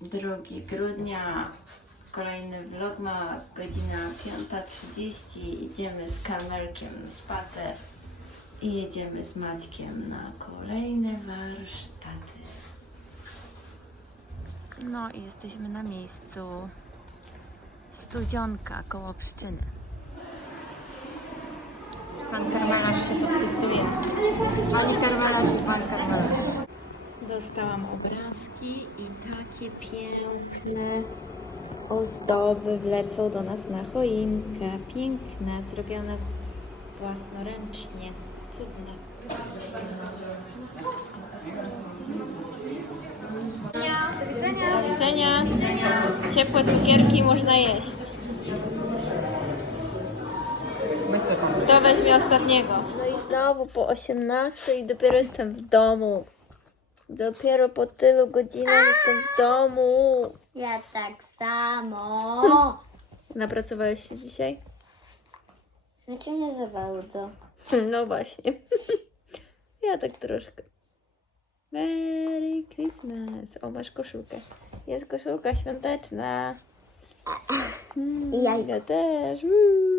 2 grudnia. Kolejny vlogmas, godzina 5.30. Idziemy z kamerkiem na spacer i jedziemy z Maćkiem na kolejne warsztaty. No i jesteśmy na miejscu. Studzionka koło Pszczyny. Pan karmelarz się podpisuje. Pani karmelarz i pan karmelarz. Dostałam obrazki i takie piękne ozdoby wlecą do nas na choinkę. Piękne, zrobione własnoręcznie. Cudne. Do widzenia. Ciepłe cukierki można jeść. Kto weźmie ostatniego? No i znowu po 18 i dopiero jestem w domu. Dopiero po tylu godzinach jestem w domu. Ja tak samo. Napracowałeś się dzisiaj? Znaczy nie za bardzo. No właśnie. Ja tak troszkę. Merry Christmas. O, masz koszulkę. Jest koszulka świąteczna. Mm, ja- Ja też. Woo.